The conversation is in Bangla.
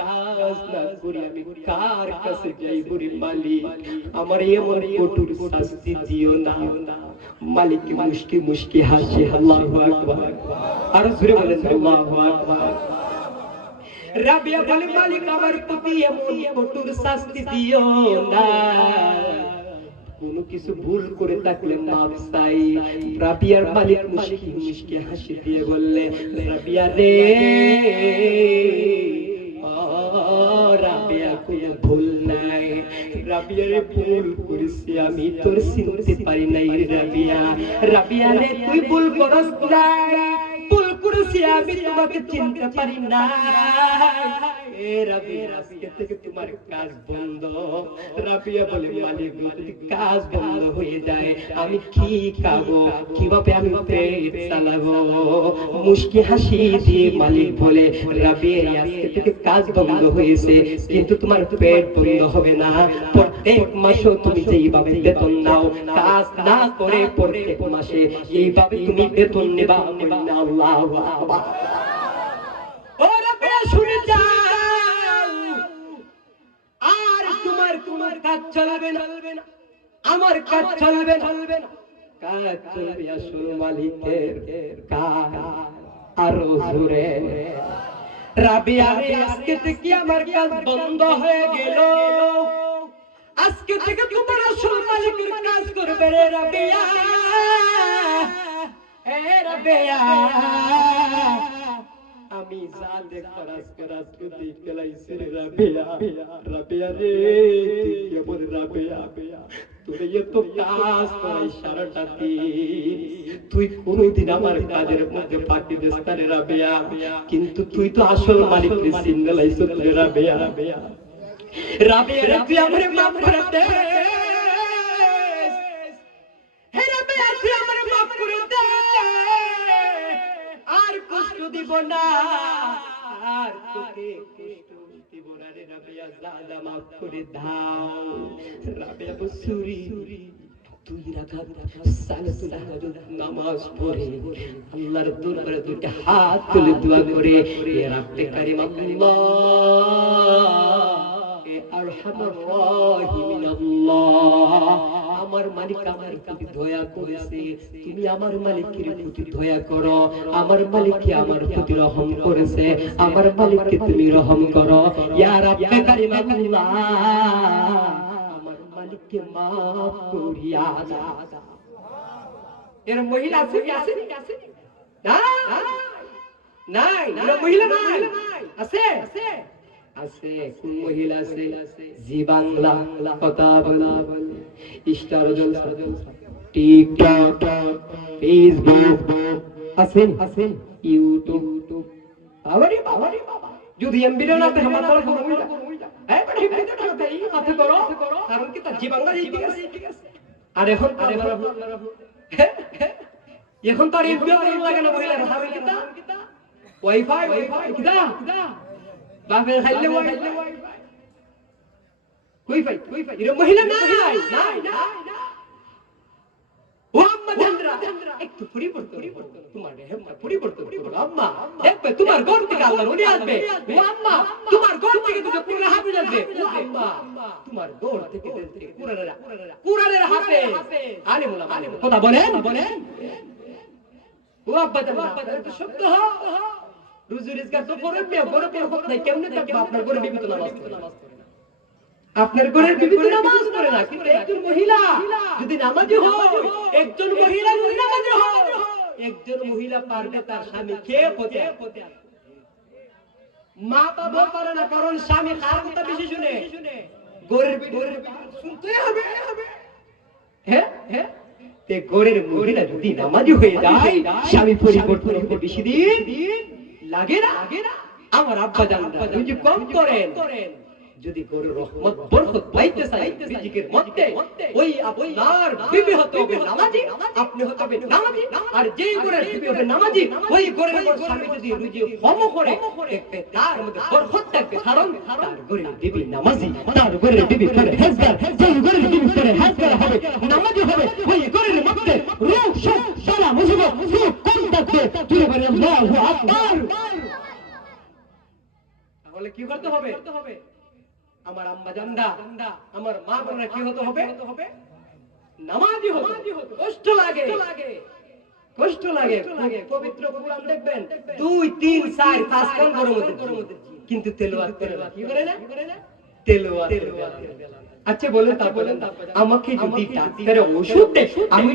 কাজ না করি আমি কার কাছে যাইব রে মালিক? আমার এমন কঠোর শাস্তি দিও না। মালিক মুশকি মুশকি হাসে, আল্লাহু আকবার। আর জোরে বলেন আল্লাহু আকবার। রাবিয়া বলে মালিক আমার প্রতি এমন কঠোর শাস্তি দিও না, কোনো কিছু ভুল করে থাকলে মাফ চাই। রাবিয়ার মালিক মুশকি মুশকি হাসি দিয়ে বললে, রাবিয়া রে, রাবিয়ার কোনো ভুল নাই। রাবিয়া রে, ভুল করেছি আমি, তোর চিনতে পারি নাই রাবিয়া। রাবিয়া রে, তুই ভুল করস নাই, ভুল করেছি আমি, তোমাকে চিনতে পারি না। রাবিয়া, আজকে থেকে তোমার কাজ বন্ধ। রাবিয়া বলে, মালিক যদি কাজ বন্ধ হয়ে যায় আমি কি খাবো, কিভাবে আমি পেট চালাবো? মুশকি হাসি দিয়ে মালিক বলে, রাবিয়া আজকে থেকে কাজ বন্ধ হয়েছে, কিন্তু তোমার পেট বন্ধ হবে না। প্রত্যেক মাসে তুমি যেইভাবে বেতন নাও, কাজ না করে প্রত্যেক মাসে এইভাবে তুমি বেতন নেবা। আল্লাহু আকবার। ও রাবিয়া শুনে যাও, আর তোমার কাজ চলবে না, আমার কাজ চলবে না। কাজ চলবে আসল মালিকের কাজ। আরো জোরে, রাবিয়া রে, আজকে থেকে আমার কাজ বন্ধ হয়ে গেল, আজকে থেকে তোমার আসল মালিকের কাজ করবে রে রাবিয়া। এ রাবিয়া, আমি যা দেখবার আজকে রাত্রে দেখে লাইছি রে রাবিয়া। রাবিয়া রে, তুই কেমন রাবিয়া? তুই এত কাজ করাই সারাটা দিন, তুই কোনদিন আমার কাজের মধ্যে ফাঁকি দিস না রে রাবিয়া, কিন্তু তুই তো আসল মালিককে চিনতে লাইছ রে রাবিয়া। রাবিয়া রে, তুই আমারে মাফ করে দে। হে রাবিয়া, তুই আমারে মাফ করে দে, আর কষ্ট দিব না, আর তোকে কষ্ট দিব না রে রাবিয়া, যা মাফ করে দাও। রাবিয়া বসুরি, তুই রাকাত সালাতুল তাহাজ্জুদ নামাজ পড়ে আল্লাহর দরবারে দুইটা হাত তুলে দোয়া করে, ইয়া রাব্বে কারীম আল্লাহ, এ আরহামার রাহিমিন আল্লাহ, আমার মালিক আমার প্রতি দয়া করেছে, তুমি আমার মালিকের প্রতি দয়া করো। আমার মালিককে আমার প্রতি রহম করেছে, আমার মালিককে তুমি রহম করো। ইয়া রাব্বে কারীম আল্লাহ, আমার মালিককে মাফ করিয়া দাও। এর মহিলা আছে কি? আছে না? নাই, এর মহিলা নাই। আছে আছে। কোন মহিলা আছে? জি বাংলা, কথা বলা, স্টার জলসা, টিকটক, ফেসবুক, আছেন ইউটিউব। আরে বাবা, যদি এমবিরে না থাকে মাথার উপর হই যা। এই বড় হিমতে না তাই কথা করো, কারণ কি তা জি বাংলা ঠিক আছে। আর এখন এখন তো আর এফবিআই করার লাগে না, মহিলা হারাই কিতা ওয়াইফাই কিতা বাপে খাইলে ওয়াইফাই ওয়াইফাই এর মহিলা নাই। ও আম্মা চন্দ্রা, একটু পরিবর্তন তোমার পরিবর্তন করো আম্মা। দেখবে তোমার ঘর থেকে আল্লাহ উনি আসবে। ও আম্মা, তোমার ঘর থেকে তুমি কুরআন হাফেজ আসবে। ও আম্মা, তোমার ঘর থেকে কুরআনের হাফেজ আলিম উলামা কথা বলেন। ও আব্বা তো শব্দ রুজি রিজগার তো করে বড় কথা নাই। কেমনে থাকবে আপনার ঘরে বিবি তো নামাজ পড়ে না, আপনার ঘরের বিবি তো নামাজ পড়ে না, কিন্তু একজন মহিলা যদি নামাজি হয়, একজন মহিলা যদি নামাজি হয়, একজন মহিলা পারবে তার স্বামীকে হতে। মা বাবা পারে না, কারণ স্বামী কার কথা বেশি শুনে? ঘরের বিবি শুনতে হবে। হ্যাঁ, তে ঘরের মহিলা যদি নামাজি হয়ে যায়, স্বামী পরিবর্তন হতে বেশি দিন লাগে না। আমার আব্বা জানতা যদি কম করেন, যদি গরুর রহমত বরকত পাইতে চাই রিজিকের মধ্যে, ওই আপনার বিবি হতে হবে নামাজি, আপনি হতে হবে নামাজি। আর যেই গরের বিবি হবে নামাজি, ওই গরের উপর স্বামী যদি রুজি কম করে, দেখবে তার মধ্যে বরকত থাকবে, কারণ তার গরের বিবি নামাজি, তার গরের বিবি পরহেজগার। যেই গরের বিবি পরহেজগার হবে, নামাজি হবে, ওই গরের মধ্যে রোগ শোক বালা মুসিবত সব কম থাকবে। তুই বলেন আল্লাহু আকবার। বলে কি করতে হবে? আমার আম্মা জানদা, আমার মা বোনেরা কি হতে হবে? নামাজি হতে। কষ্ট লাগে, কষ্ট লাগে। পবিত্র কোরআন দেখবেন 2 3 4 5 খান গরম মধ্যে, কিন্তু তেলাওয়াত কি করে না? তেলাওয়াত। আচ্ছা বলেন, তারপরে আমাকে যদি ডাক্তারের ওষুধ দেয় আমি